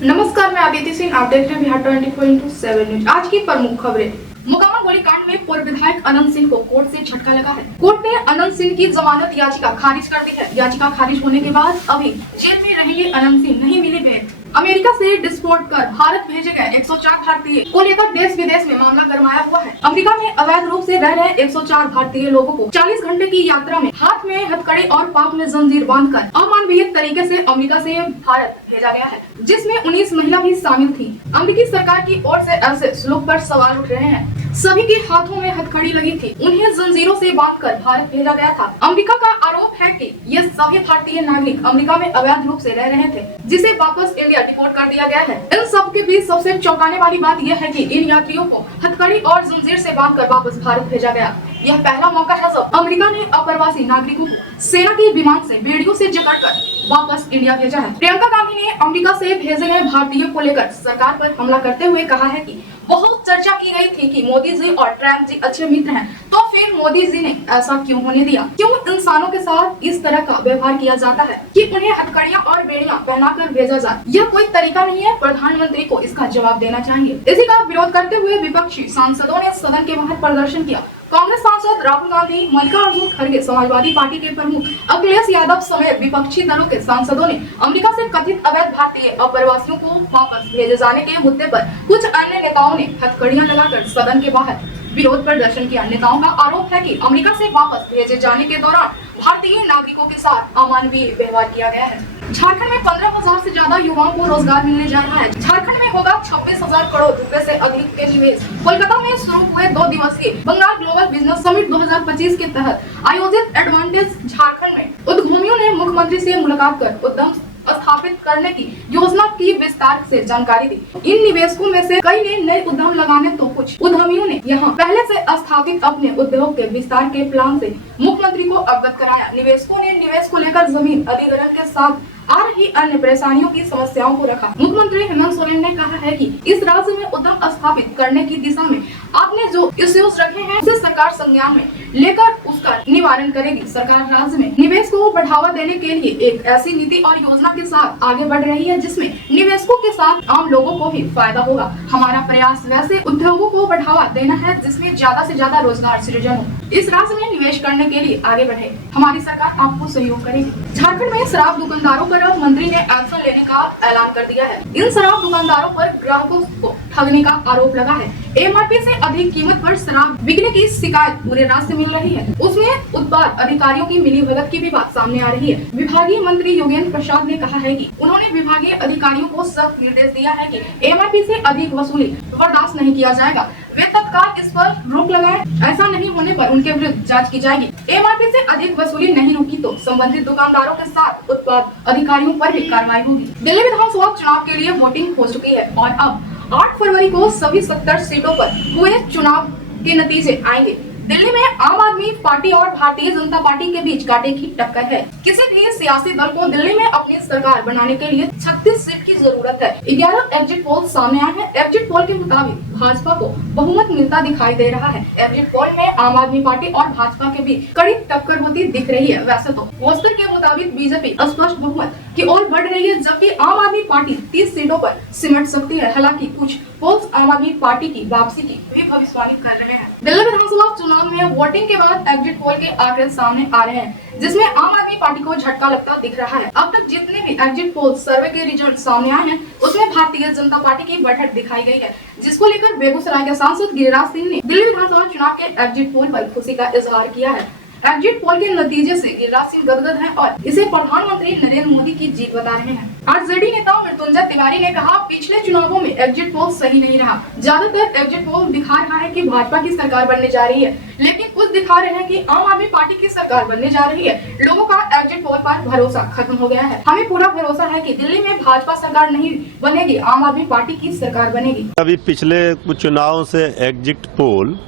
नमस्कार, मैं आदित्य सिंह। आप देख रहे हैं बिहार 24/7 न्यूज। आज की प्रमुख खबरें। मोकामा गोलीकांड में पूर्व विधायक अनंत सिंह को कोर्ट से झटका लगा है। कोर्ट ने अनंत सिंह की जमानत याचिका खारिज कर दी है। याचिका खारिज होने के बाद अभी जेल में रहेंगे अनंत सिंह, नहीं मिली बेल। अमेरिका से डिस्पोर्ट कर भारत भेजे गए 104 भारतीय को लेकर देश विदेश में मामला गरमाया हुआ है। अमेरिका में अवैध रूप से रह रहे 104 भारतीय लोगों को 40 घंटे की यात्रा में हाथ में हथकड़ी और पांव में जंजीर बांधकर अमानवीय तरीके से अमेरिका से भारत भेजा गया है, जिसमें 19 महिला भी शामिल थी। अमेरिकी सरकार की ओर से ऐसे सलूक पर सवाल उठ रहे हैं। सभी के हाथों में हथकड़ी लगी थी, उन्हें जंजीरों से बांधकर भारत भेजा गया था। अमेरिका का आरोप है कि ये सभी भारतीय नागरिक अमेरिका में अवैध रूप से रह रहे थे, जिसे वापस इंडिया डिपोर्ट कर दिया गया है। इन सब के बीच सबसे चौंकाने वाली बात यह है कि इन यात्रियों को हथकड़ी और जंजीर से बांधकर वापस भारत भेजा गया। यह पहला मौका है जब अमेरिका ने अप्रवासी नागरिकों को सेना के विमान से बेड़ियों से जकड़कर वापस इंडिया भेजा है। प्रियंका गांधी ने अमेरिका से भेजे गए भारतीयों को लेकर सरकार पर हमला करते हुए कहा है कि बहुत चर्चा की गई थी कि मोदी जी और ट्रंप जी अच्छे मित्र हैं, तो फिर मोदी जी ने ऐसा क्यों होने दिया? क्यों इंसानों के साथ इस तरह का व्यवहार किया जाता है कि उन्हें हथकड़ियां और बेड़ियां पहनाकर भेजा जाए? यह कोई तरीका नहीं है। प्रधानमंत्री को इसका जवाब देना चाहिए। इसी का विरोध करते हुए विपक्षी सांसदों ने सदन के बाहर प्रदर्शन किया। कांग्रेस सांसद राहुल गांधी, मल्लिकार्जुन खड़गे, समाजवादी पार्टी के प्रमुख अखिलेश यादव समेत विपक्षी दलों के सांसदों ने अमेरिका से कथित अवैध भारतीय अप्रवासियों को वापस भेजे जाने के मुद्दे पर कुछ अन्य नेताओं ने हथकड़ियां लगाकर सदन के बाहर विरोध प्रदर्शन किया। नेताओं का आरोप है कि अमेरिका से वापस भेजे जाने के दौरान भारतीय नागरिकों के साथ अमानवीय व्यवहार किया गया है। झारखंड में 15,000 से ज्यादा युवाओं को रोजगार मिलने जा रहा है। झारखंड में होगा 26,000 करोड़ रुपए से अधिक के निवेश। कोलकाता में शुरू हुए 2 दिवसीय बंगाल ग्लोबल बिजनेस समिट 2025 के तहत आयोजित एडवांटेज झारखंड में उद्यमियों ने मुख्यमंत्री से मुलाकात कर उद्यम स्थापित करने की योजना की विस्तार से जानकारी दी। इन निवेशकों में से कई ने नए उद्यम लगाने, तो कुछ उद्यमियों ने यहां पहले से स्थापित अपने उद्योग के विस्तार के प्लान से मुख्यमंत्री को अवगत कराया। निवेशकों ने निवेश को लेकर जमीन अधिग्रहण के साथ आ रही अन्य परेशानियों की समस्याओं को रखा। मुख्यमंत्री हेमंत सोरेन ने कहा है कि इस राज्य में उद्यम स्थापित करने की दिशा में आपने जो इश्यूज रखे हैं उसे सरकार संज्ञान में लेकर उसका निवारण करेगी। सरकार राज्य में निवेश को बढ़ावा देने के लिए एक ऐसी नीति और योजना के साथ आगे बढ़ रही है जिसमें निवेशकों के साथ आम लोगों को भी फायदा होगा। हमारा प्रयास वैसे उद्योगों को बढ़ावा देना है जिसमें ज्यादा से ज्यादा रोजगार सृजन हो। इस राज्य में निवेश करने के लिए आगे बढ़े, हमारी सरकार आपको सहयोग करेगी। झारखंड में शराब दुकानदारों पर मंत्री ने एक्शन लेने का ऐलान कर दिया है। इन शराब दुकानदारों पर ग्राहकों को ठगने का आरोप लगा है। एमआरपी से अधिक कीमत पर शराब बिकने की शिकायत पूरे राज्य से मिल रही है। उसमें उत्पाद अधिकारियों की मिलीभगत की भी बात सामने आ रही है। विभागीय मंत्री योगेंद्र प्रसाद ने कहा है कि उन्होंने विभागीय अधिकारियों को सख्त निर्देश दिया है कि एमआरपी से अधिक वसूली बर्दाश्त नहीं किया जाएगा। वे तत्काल इस पर रोक लगाएं। ऐसा नहीं होने पर उनके विरुद्ध जांच की जाएगी। एमआरपी से अधिक वसूली नहीं रुकी तो संबंधित दुकानदारों के साथ उत्पाद अधिकारियों पर भी कार्रवाई होगी। दिल्ली विधानसभा चुनाव के लिए वोटिंग हो चुकी है और अब 8 फरवरी को सभी 70 सीटों पर हुए चुनाव के नतीजे आएंगे। दिल्ली में आम आदमी पार्टी और भारतीय जनता पार्टी के बीच कांटे की टक्कर है। किसी भी सियासी दल को दिल्ली में अपनी सरकार बनाने के लिए 36 सीट की जरूरत है। 11 एग्जिट पोल सामने आए हैं। एग्जिट पोल के मुताबिक भाजपा को बहुमत मिलता दिखाई दे रहा है। एग्जिट पोल में आम आदमी पार्टी और भाजपा के बीच कड़ी टक्कर होती दिख रही है। वैसे तो पोस्टर के मुताबिक बीजेपी स्पष्ट बहुमत की ओर बढ़ रही है, जबकि आम आदमी पार्टी 30 सीटों पर सिमट सकती है। हालांकि कुछ पोल्स आम आदमी पार्टी की वापसी की भी भविष्यवाणी कर रहे हैं। दिल्ली विधानसभा चुनाव में वोटिंग के बाद एग्जिट पोल के आंकड़े सामने आ रहे हैं, जिसमें आम आदमी पार्टी को झटका लगता दिख रहा है। अब तक जितने भी एग्जिट पोल सर्वे के रिजल्ट सामने आए हैं, उसमें भारतीय जनता पार्टी की बढ़त दिखाई गई है, जिसको लेकर बेगूसराय के सांसद गिरिराज सिंह ने दिल्ली विधानसभा चुनाव के एग्जिट पोल पर खुशी का इजहार किया है। एग्जिट पोल के नतीजे से गिरिराज सिंह गदगद हैं और इसे प्रधानमंत्री नरेंद्र मोदी की जीत बता रहे हैं। आरजेडी नेता मृत्युंजय तिवारी ने कहा, पिछले चुनावों में एग्जिट पोल सही नहीं रहा। ज्यादातर एग्जिट पोल दिखा रहा है कि भाजपा की सरकार बनने जा रही है, लेकिन कुछ दिखा रहे हैं कि आम आदमी पार्टी की सरकार बनने जा रही है। लोगों का एग्जिट पोल पर भरोसा खत्म हो गया है। हमें पूरा भरोसा है कि दिल्ली में भाजपा सरकार नहीं बनेगी, आम आदमी पार्टी की सरकार बनेगी। अभी पिछले कुछ चुनावों से एग्जिट पोल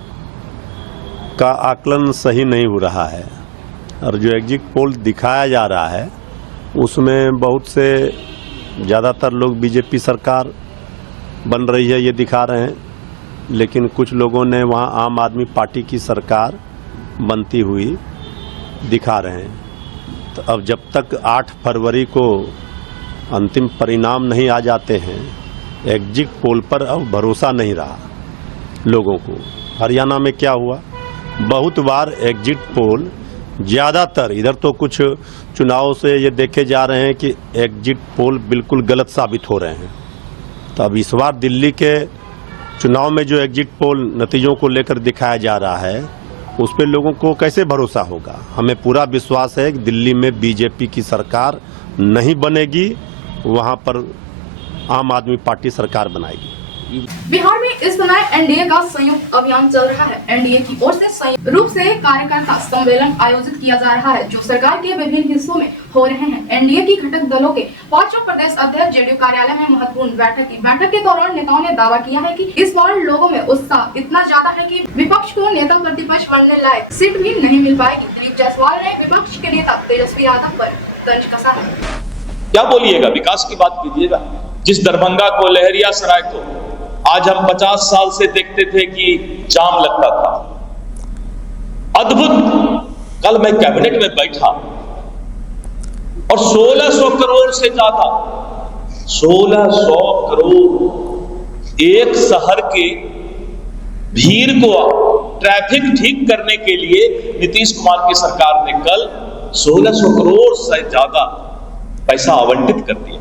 का आकलन सही नहीं हो रहा है और जो एग्जिट पोल दिखाया जा रहा है उसमें बहुत से ज़्यादातर लोग बीजेपी सरकार बन रही है ये दिखा रहे हैं, लेकिन कुछ लोगों ने वहाँ आम आदमी पार्टी की सरकार बनती हुई दिखा रहे हैं। तो अब जब तक 8 फरवरी को अंतिम परिणाम नहीं आ जाते हैं, एग्जिट पोल पर अब भरोसा नहीं रहा लोगों को। हरियाणा में क्या हुआ, बहुत बार एग्जिट पोल ज़्यादातर, इधर तो कुछ चुनाव से ये देखे जा रहे हैं कि एग्जिट पोल बिल्कुल गलत साबित हो रहे हैं। तो अब इस बार दिल्ली के चुनाव में जो एग्जिट पोल नतीजों को लेकर दिखाया जा रहा है, उस पर लोगों को कैसे भरोसा होगा। हमें पूरा विश्वास है कि दिल्ली में बीजेपी की सरकार नहीं बनेगी, वहां पर आम आदमी पार्टी सरकार बनाएगी। बिहार में इस समय एनडीए का संयुक्त अभियान चल रहा है। एनडीए की ओर से संयुक्त रूप से कार्यकर्ता सम्मेलन आयोजित किया जा रहा है, जो सरकार के विभिन्न हिस्सों में हो रहे हैं। एनडीए की घटक दलों के 5 प्रदेश अध्यक्ष जेडीयू कार्यालय में महत्वपूर्ण बैठक की। बैठक के दौरान नेताओं ने दावा किया है कि इस बार लोगों में उत्साह इतना ज्यादा है कि विपक्ष को नेता प्रतिपक्ष बनने लायक सीट भी नहीं मिल पाएगी। दिलीप जायसवाल ने विपक्ष के नेता तेजस्वी यादव पर तंज कसा है। क्या बोलिएगा, विकास की बात कीजिएगा। जिस दरभंगा को, लहरियासराय को आज हम 50 साल से देखते थे कि जाम लगता था, अद्भुत। कल मैं कैबिनेट में बैठा और 1600 करोड़ से ज्यादा, 1600 करोड़ एक शहर के भीड़ को, ट्रैफिक ठीक करने के लिए नीतीश कुमार की सरकार ने कल 1600 करोड़ से ज्यादा पैसा आवंटित कर दिया।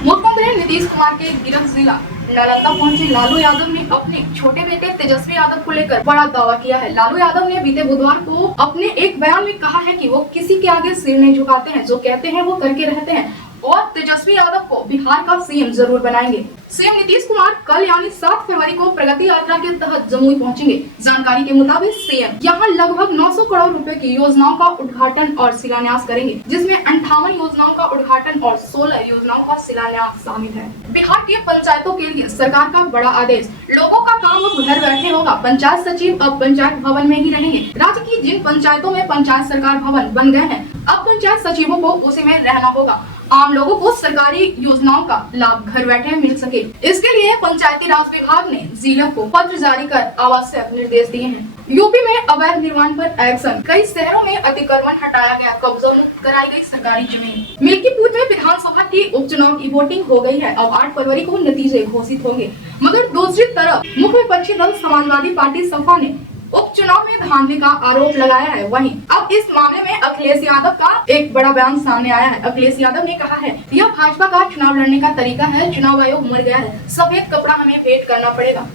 मुख्यमंत्री नीतीश कुमार के गृह जिला नालंदा पहुंचे लालू यादव ने अपने छोटे बेटे तेजस्वी यादव को लेकर बड़ा दावा किया है। लालू यादव ने बीते बुधवार को अपने एक बयान में कहा है कि वो किसी के आगे सिर नहीं झुकाते हैं, जो कहते हैं वो करके रहते हैं और तेजस्वी यादव को बिहार का सीएम जरूर बनाएंगे। सीएम नीतीश कुमार कल यानी 7 फरवरी को प्रगति यात्रा के तहत जमुई पहुंचेंगे। जानकारी के मुताबिक सीएम यहां लगभग 900 करोड़ रुपए की योजनाओं का उद्घाटन और शिलान्यास करेंगे, जिसमें 58 योजनाओं का उद्घाटन और 16 योजनाओं का शिलान्यास शामिल है। बिहार के पंचायतों के लिए सरकार का बड़ा आदेश, लोगों का काम अब घर बैठे होगा। पंचायत सचिव अब पंचायत भवन में ही रहेंगे। राज्य की जिन पंचायतों में पंचायत सरकार भवन बन गए हैं, अब पंचायत सचिवों को उसी में रहना होगा। आम लोगों को सरकारी योजनाओं का लाभ घर बैठे मिल सके, इसके लिए पंचायती राज विभाग ने जिलों को पत्र जारी कर आवश्यक निर्देश दिए हैं। यूपी में अवैध निर्माण पर एक्शन, कई शहरों में अतिक्रमण हटाया गया, कब्जा मुक्त कराई गई सरकारी जमीन। मिल्कीपुर में विधानसभा की उपचुनाव की वोटिंग हो गई है। अब 8 फरवरी को नतीजे घोषित होंगे। मगर दूसरी तरफ मुख्य विपक्षी दल समाजवादी पार्टी सपा ने उपचुनाव में धांधली का आरोप लगाया है। वहीं अब इस मामले में अखिलेश यादव का एक बड़ा बयान सामने आया है। अखिलेश यादव ने कहा है, यह भाजपा का चुनाव लड़ने का तरीका है। चुनाव आयोग मर गया है, सफेद कपड़ा हमें भेंट करना पड़ेगा।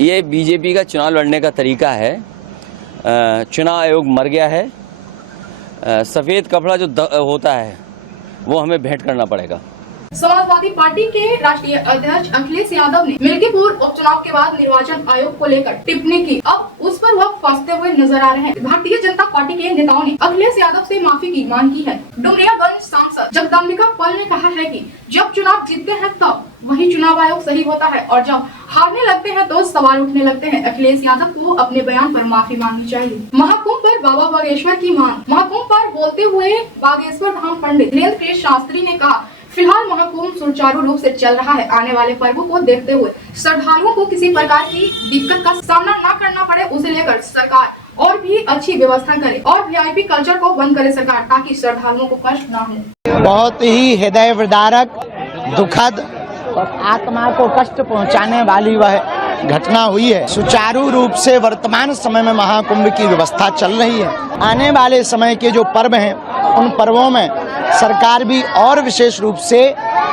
ये बीजेपी का चुनाव लड़ने का तरीका है। चुनाव आयोग मर गया है, सफेद कपड़ा जो होता है वो हमें भेंट करना पड़ेगा। समाजवादी पार्टी के राष्ट्रीय अध्यक्ष अखिलेश यादव ने मिल्कीपुर उपचुनाव के बाद निर्वाचन आयोग को लेकर टिप्पणी की। अब उस पर वह फंसते हुए नजर आ रहे हैं। भारतीय जनता पार्टी के नेताओं ने अखिलेश यादव से माफी की मांग की है। डुमरियागंज सांसद जगदम्बिका पाल ने कहा है कि जब चुनाव जीतते हैं तब वही चुनाव आयोग सही होता है और जब हारने लगते हैं तो सवाल उठने लगते हैं। अखिलेश यादव को अपने बयान पर माफी मांगनी चाहिए। महाकुंभ पर बाबा बागेश्वर की मांग। महाकुंभ पर बोलते हुए बागेश्वर धाम पंडित धीरेन्द्र कृष्ण शास्त्री ने कहा, फिलहाल महाकुंभ सुचारू रूप से चल रहा है। आने वाले पर्वों को देखते हुए श्रद्धालुओं को किसी प्रकार की दिक्कत का सामना न करना पड़े, उसे लेकर सरकार और भी अच्छी व्यवस्था करे और वीआईपी कल्चर को बंद करे सरकार, ताकि श्रद्धालुओं को कष्ट न हो। बहुत ही हृदय विदारक, दुखद और आत्मा को कष्ट पहुंचाने वाली वह घटना हुई है। सुचारू रूप से वर्तमान समय में महाकुंभ की व्यवस्था चल रही है। आने वाले समय के जो पर्व हैं, उन पर्वों में सरकार भी और विशेष रूप से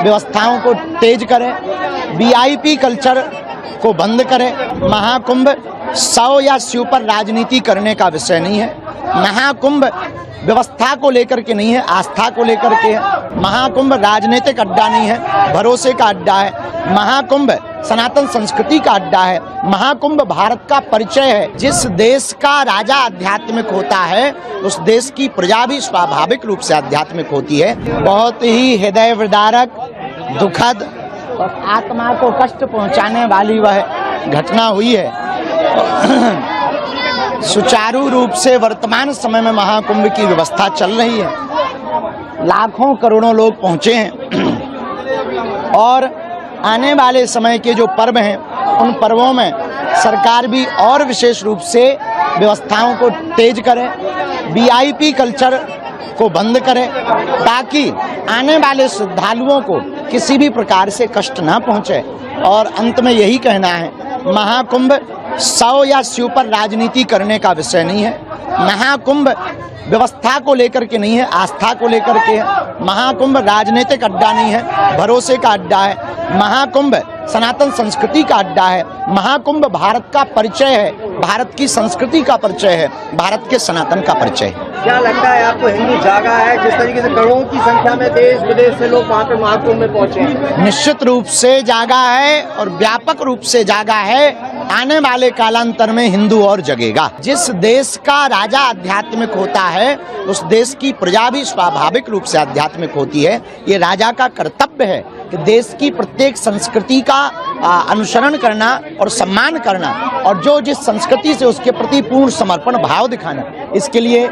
व्यवस्थाओं को तेज करे, वीआईपी कल्चर को बंद करे। महाकुंभ 100 या 100 पर राजनीति करने का विषय नहीं है। महाकुंभ व्यवस्था को लेकर के नहीं है, आस्था को लेकर के है। महाकुंभ राजनीतिक अड्डा नहीं है, भरोसे का अड्डा है। महाकुंभ सनातन संस्कृति का अड्डा है। महाकुंभ भारत का परिचय है। जिस देश का राजा आध्यात्मिक होता है, उस देश की प्रजा भी स्वाभाविक रूप से आध्यात्मिक होती है। बहुत ही हृदय विदारक, दुखद और आत्मा को कष्ट पहुंचाने वाली वह घटना हुई है। सुचारू रूप से वर्तमान समय में महाकुंभ की व्यवस्था चल रही है। लाखों करोड़ों लोग पहुंचे हैं और आने वाले समय के जो पर्व हैं, उन पर्वों में सरकार भी और विशेष रूप से व्यवस्थाओं को तेज करे, वीआईपी कल्चर को बंद करे ताकि आने वाले श्रद्धालुओं को किसी भी प्रकार से कष्ट ना पहुंचे। और अंत में यही कहना है, महाकुंभ 100 या 100 पर राजनीति करने का विषय नहीं है। महाकुंभ व्यवस्था को लेकर के नहीं है, आस्था को लेकर के है। महाकुंभ राजनीतिक अड्डा नहीं है, भरोसे का अड्डा है। महाकुंभ सनातन संस्कृति का अड्डा है। महाकुंभ भारत का परिचय है, भारत की संस्कृति का परिचय है, भारत के सनातन का परिचय है। क्या लगता है आपको, हिंदू जागा है? जिस तरीके से करोड़ों की संख्या में देश विदेश से लोग वहाँ पे महाकुंभ में पहुंचे हैं। निश्चित रूप से जागा है और व्यापक रूप से जागा है। आने वाले कालांतर में हिंदू और जगेगा। जिस देश का राजा आध्यात्मिक होता है उस देश की प्रजा भी स्वाभाविक रूप से आध्यात्मिक होती है। ये राजा का कर्तव्य है कि देश की प्रत्येक संस्कृति का अनुसरण करना और सम्मान करना, और जो जिस संस्कृति से उसके प्रति पूर्ण समर्पण भाव दिखाना। इसके लिए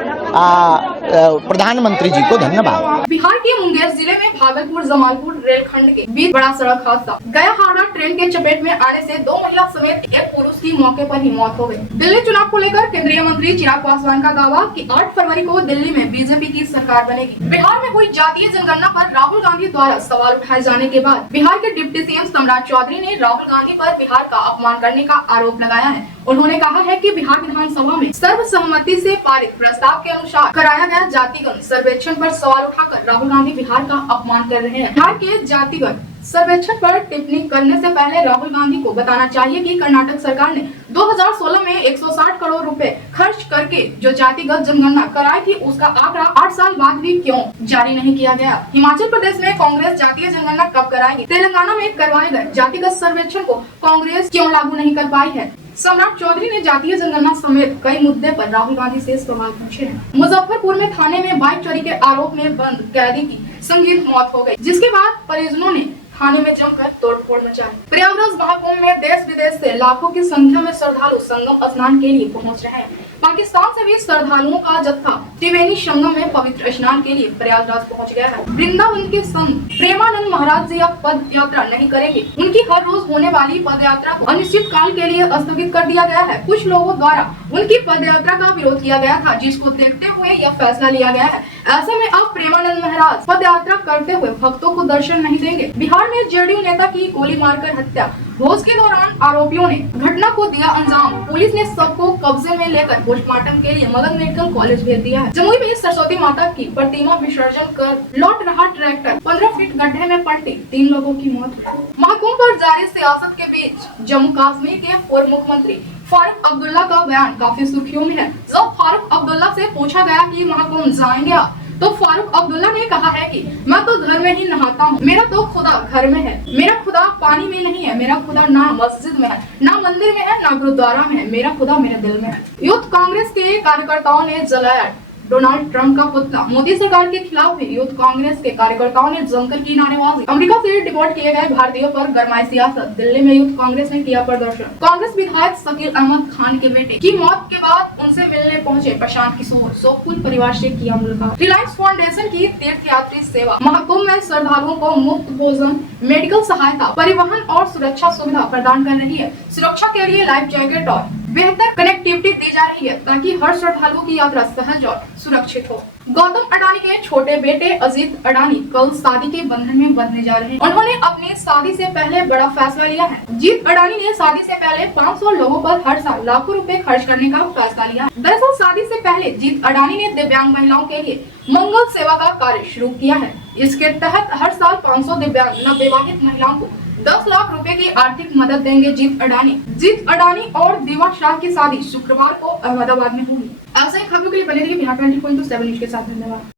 प्रधानमंत्री जी को धन्यवाद। बिहार के मुंगेर जिले में भागलपुर जमालपुर रेलखंड के बीच बड़ा सड़क हादसा। गया हावड़ा ट्रेन के चपेट में आने से 2 महिला समेत एक पुरुष की मौके पर ही मौत हो गई। दिल्ली चुनाव को लेकर केंद्रीय मंत्री चिराग पासवान का दावा कि 8 फरवरी को दिल्ली में बीजेपी की सरकार बनेगी। बिहार में हुई जातीय जनगणना पर राहुल गांधी द्वारा सवाल उठाए जाने के बाद बिहार के डिप्टी सीएम सम्राट चौधरी ने राहुल गांधी पर बिहार का अपमान करने का आरोप लगाया है। उन्होंने कहा है कि बिहार विधानसभा में सर्वसम्मति से पारित प्रस्ताव के अनुसार कराया गया जातिगत सर्वेक्षण पर सवाल उठाकर राहुल गांधी बिहार का अपमान कर रहे हैं। बिहार के जातिगत सर्वेक्षण पर टिप्पणी करने से पहले राहुल गांधी को बताना चाहिए कि कर्नाटक सरकार ने 2016 में 160 करोड़ रुपए खर्च करके जो जातिगत जनगणना कराई थी उसका आंकड़ा 8 साल बाद भी क्यों जारी नहीं किया गया। हिमाचल प्रदेश में कांग्रेस जातीय जनगणना कब कराएगी? तेलंगाना में करवाए गए जातिगत सर्वेक्षण को कांग्रेस क्यों लागू नहीं कर पाई है? सम्राट चौधरी ने जातीय जनगणना समेत कई मुद्दे पर राहुल गांधी से सवाल पूछे हैं। मुजफ्फरपुर में थाने में बाइक चोरी के आरोप में बंद कैदी की संगीत मौत हो गई, जिसके बाद परिजनों ने थाने में जमकर तोड़फोड़ मचाई। प्रयागराज महाकुंभ में देश विदेश से लाखों की संख्या में श्रद्धालु संगम स्नान के लिए पहुंच रहे हैं। पाकिस्तान से भी श्रद्धालुओं का जत्था त्रिवेणी संगम में पवित्र स्नान के लिए प्रयागराज पहुंच गया है। वृंदावन के संत प्रेमानंद महाराज जी अब पद यात्रा नहीं करेंगे। उनकी हर रोज होने वाली पद यात्रा को अनिश्चित काल के लिए स्थगित कर दिया गया है। कुछ लोगों द्वारा उनकी पद यात्रा का विरोध किया गया था, जिसको देखते हुए यह फैसला लिया गया है। ऐसे में अब प्रेमानंद महाराज पद यात्रा करते हुए भक्तों को दर्शन नहीं देंगे। बिहार में जेडीयू नेता की गोली मारकर हत्या, भोज के दौरान आरोपियों ने घटना को दिया अंजाम। पुलिस ने सबको कब्जे में लेकर पोस्टमार्टम के लिए मगध मेडिकल कॉलेज भेज दिया है। जमुई में सरस्वती माता की प्रतिमा विसर्जन कर लौट रहा ट्रैक्टर 15 फीट गड्ढे में पलटी, 3 लोगों की मौत। महाकुंभ पर जारी सियासत के बीच जम्मू कश्मीर के पूर्व मुख्यमंत्री फारूक अब्दुल्ला का बयान काफी सुर्खियों में है। जब फारूक अब्दुल्ला से पूछा गया कि महाकुंभ जाएंगे तो फारूक अब्दुल्ला ने कहा है कि मैं तो घर में ही नहाता हूँ, मेरा तो खुदा घर में है, मेरा खुदा पानी में नहीं है, मेरा खुदा ना मस्जिद में है, ना मंदिर में है, ना गुरुद्वारा में है, मेरा खुदा मेरे दिल में है। यूथ कांग्रेस के कार्यकर्ताओं ने जलाया डोनाल्ड ट्रंप का पुतला। मोदी सरकार के खिलाफ भी यूथ कांग्रेस के कार्यकर्ताओं ने जमकर की नारेबाजी। अमेरिका से डिपोर्ट किए गए भारतीयों पर गरमाई सियासत, दिल्ली में यूथ कांग्रेस ने किया प्रदर्शन। कांग्रेस विधायक शकील अहमद खान के बेटे की मौत के बाद उनसे मिलने पहुंचे प्रशांत किशोर, सोपुर परिवार से किया मुलाकात। रिलायंस फाउंडेशन की तीर्थ यात्री सेवा। महाकुंभ में श्रद्धालुओं को मुफ्त भोजन, मेडिकल सहायता, परिवहन और सुरक्षा सुविधा प्रदान कर रही है। सुरक्षा के लिए लाइफ जैकेट और बेहतर कनेक्टिविटी दी जा रही है ताकि हर श्रद्धालुओं की यात्रा सहज और सुरक्षित हो। गौतम अडानी के छोटे बेटे अजीत अडानी कल शादी के बंधन में बंधने जा रहे हैं। उन्होंने अपनी शादी से पहले बड़ा फैसला लिया है। जीत अडानी ने शादी से पहले 500 लोगों पर हर साल लाखों रुपए खर्च करने का फैसला लिया है। दरअसल शादी से पहले जीत अडानी ने दिव्यांग महिलाओं के लिए मंगल सेवा का कार्य शुरू किया है। इसके तहत हर साल 500 दिव्यांग नवविवाहित महिलाओं को 10 लाख रुपए की आर्थिक मदद देंगे जीत अडानी और दीवा शाह की शादी शुक्रवार को अहमदाबाद में होगी। ऐसे ही खबरों के लिए बने रहिए बिहार 24/7 न्यूज के साथ। धन्यवाद।